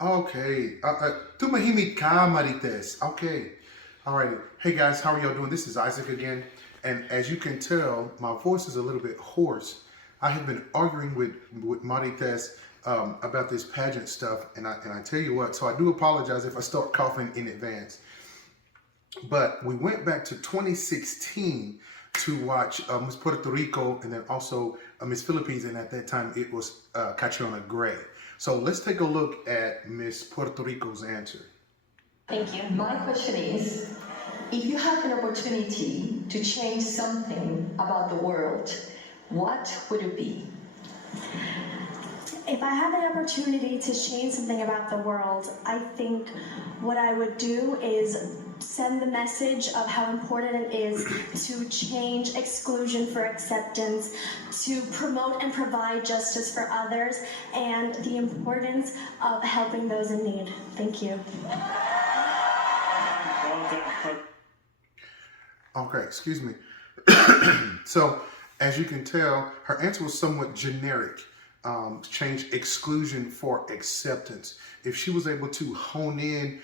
Okay. Tumahimik ka, Marites. Okay. Alrighty. Hey guys, how are y'all doing? This is Isaac again. And as you can tell, my voice is a little bit hoarse. I have been arguing with Marites about this pageant stuff, and I tell you what, so I do apologize if I start coughing in advance. But we went back to 2016 to watch Miss Puerto Rico and then also Miss Philippines, and at that time it was Catriona Gray. So let's take a look at Miss Puerto Rico's answer. Thank you. My question is, if you have an opportunity to change something about the world, what would it be? If I have an opportunity to change something about the world, I think what I would do is send the message of how important it is to change exclusion for acceptance, to promote and provide justice for others, and the importance of helping those in need. Thank you. Okay, excuse me. So, as you can tell, her answer was somewhat generic. Change exclusion for acceptance. If she was able to hone in,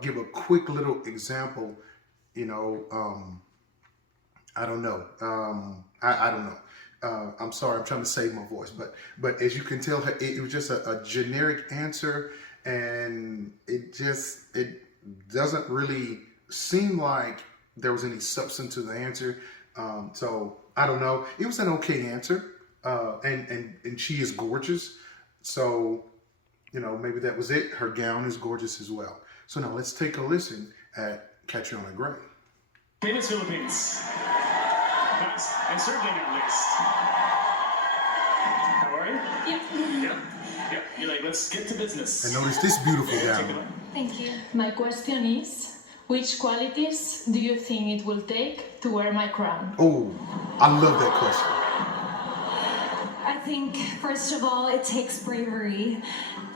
give a quick little example, you know, I don't know. I don't know. I'm sorry, I'm trying to save my voice, but as you can tell, it was just a generic answer, and it doesn't really seem like there was any substance to the answer. So I don't know. It was an okay answer. And she is gorgeous. So, you know, maybe that was it. Her gown is gorgeous as well. So now let's take a listen at Catriona Gray. Famous Philippines. Nice. And certainly Amelinckx. How are you? Yeah. Yep. You're like, let's get to business. And notice this beautiful gown. Thank you. My question is, which qualities do you think it will take to wear my crown? Oh, I love that question. I think, first of all, it takes bravery.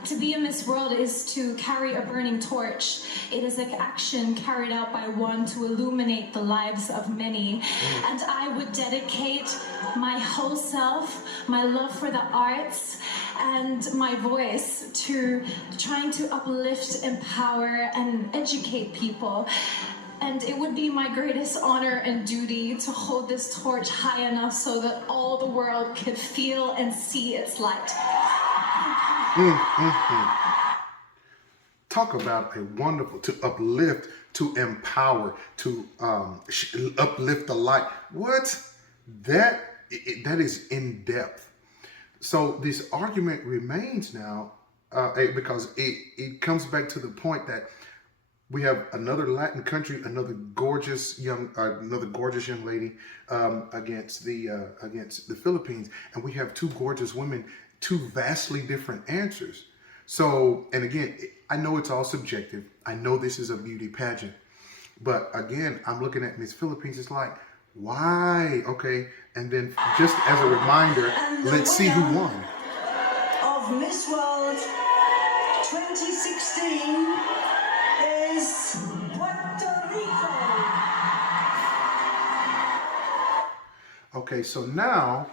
To be a Miss World is to carry a burning torch. It is an action carried out by one to illuminate the lives of many. And I would dedicate my whole self, my love for the arts, and my voice to trying to uplift, empower, and educate people. And it would be my greatest honor and duty to hold this torch high enough so that all the world could feel and see its light. Talk about a wonderful, to uplift, to empower, to uplift the light. What? That is in depth. So this argument remains now because it comes back to the point that we have another Latin country, another gorgeous young lady against the Philippines, and we have two gorgeous women, two vastly different answers. So, and again, I know it's all subjective. I know this is a beauty pageant, but again, I'm looking at Miss Philippines. It's like, why? Okay, and then just as a reminder, let's see who won. Of Miss World 2016. Is Puerto Rico. Okay, so now,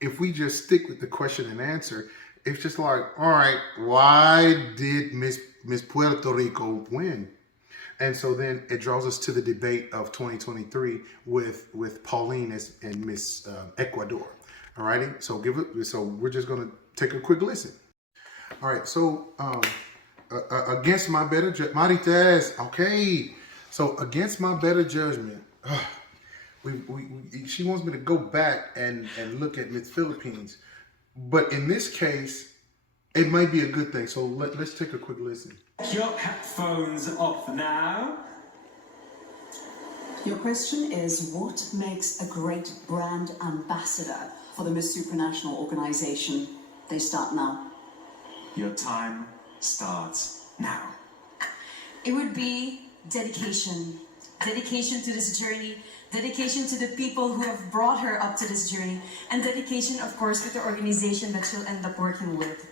if we just stick with the question and answer, it's just like, all right, why did Miss Puerto Rico win? And so then it draws us to the debate of 2023 with Pauline and Miss Ecuador. All righty, so we're just gonna take a quick listen. All right, so. Against my better judgment, Marites, okay. So against my better judgment, she wants me to go back and look at Miss Philippines. But in this case, it might be a good thing. So let's take a quick listen. Your headphones off now. Your question is, what makes a great brand ambassador for the Miss Supranational organization? They start now. Your time starts now. It would be dedication. Dedication to this journey, dedication to the people who have brought her up to this journey, and dedication, of course, with the organization that she'll end up working with.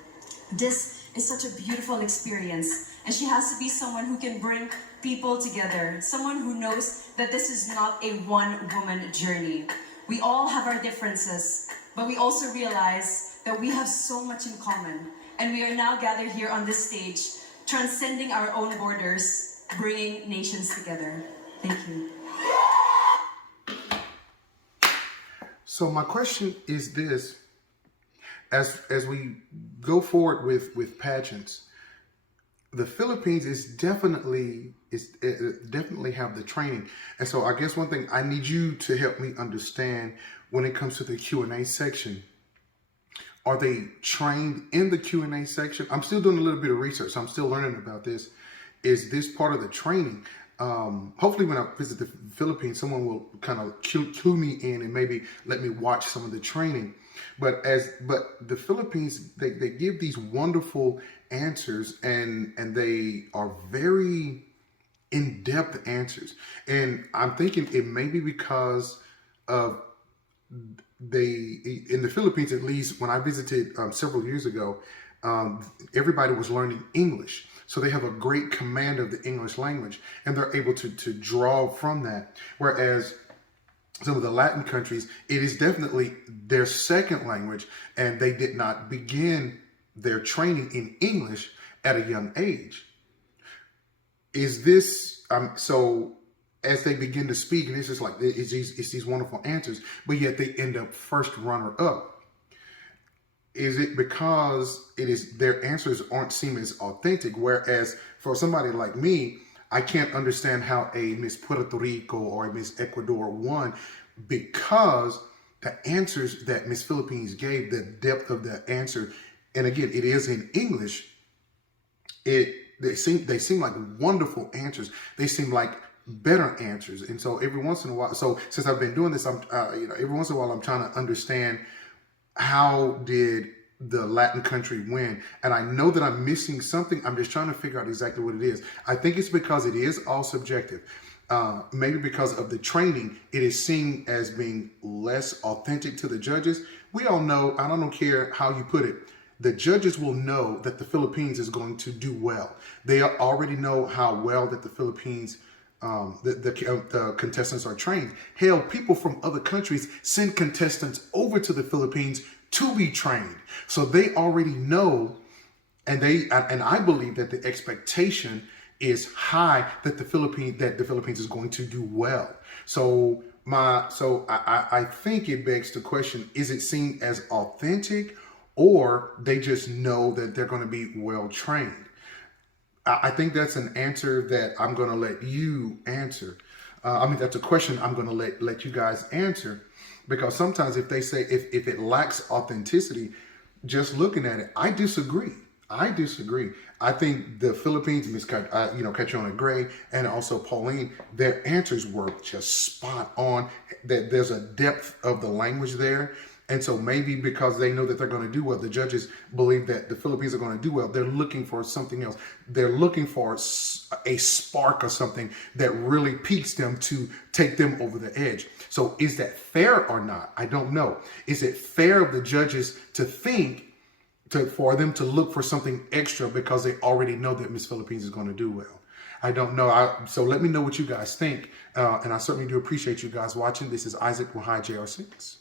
This is such a beautiful experience, and she has to be someone who can bring people together, someone who knows that this is not a one-woman journey. We all have our differences, but we also realize that we have so much in common. and we are now gathered here on this stage, transcending our own borders, bringing nations together. Thank you. So my question is this: as we go forward with pageants, the Philippines definitely have the training. And so I guess one thing I need you to help me understand when it comes to the Q&A section. Are they trained in the Q&A section? I'm still doing a little bit of research. So I'm still learning about this. Is this part of the training? Hopefully when I visit the Philippines, someone will kind of clue me in and maybe let me watch some of the training. But the Philippines, they give these wonderful answers, and they are very in-depth answers. And I'm thinking it may be because of in the Philippines, at least when I visited several years ago, everybody was learning English. So they have a great command of the English language, and they're able to draw from that. Whereas some of the Latin countries, it is definitely their second language, and they did not begin their training in English at a young age. Is this, so as they begin to speak, and it's just like, it's these wonderful answers, but yet they end up first runner up. Is it because their answers aren't seem as authentic? Whereas for somebody like me, I can't understand how a Miss Puerto Rico or a Miss Ecuador won, because the answers that Miss Philippines gave, the depth of the answer, and again, it is in English. They seem like wonderful answers. They seem like better answers. And so every once in a while, so since I've been doing this, I'm every once in a while I'm trying to understand, how did the Latin country win? And I know that I'm missing something. I'm just trying to figure out exactly what it is. I think it's because it is all subjective. Maybe because of the training, it is seen as being less authentic to the judges. We all know, I don't care how you put it, the judges will know that the Philippines is going to do well. They already know how well that the Philippines, the contestants are trained. Hell, people from other countries send contestants over to the Philippines to be trained. So they already know, and I believe that the expectation is high that the Philippines is going to do well. So I think it begs the question, is it seen as authentic, or they just know that they're going to be well trained? I think that's an answer that I'm going to let you answer. That's a question I'm going to let you guys answer, because sometimes if they say, if it lacks authenticity, just looking at it, I disagree. I think the Philippines, Miss Catriona Gray, and also Pauline, their answers were just spot on. That there's a depth of the language there. And so maybe because they know that they're going to do well, the judges believe that the Philippines are going to do well. They're looking for something else. They're looking for a spark or something that really piques them to take them over the edge. So is that fair or not? I don't know. Is it fair of the judges to think, for them to look for something extra because they already know that Miss Philippines is going to do well? I don't know. So let me know what you guys think. And I certainly do appreciate you guys watching. This is Isaac with Hi JR6.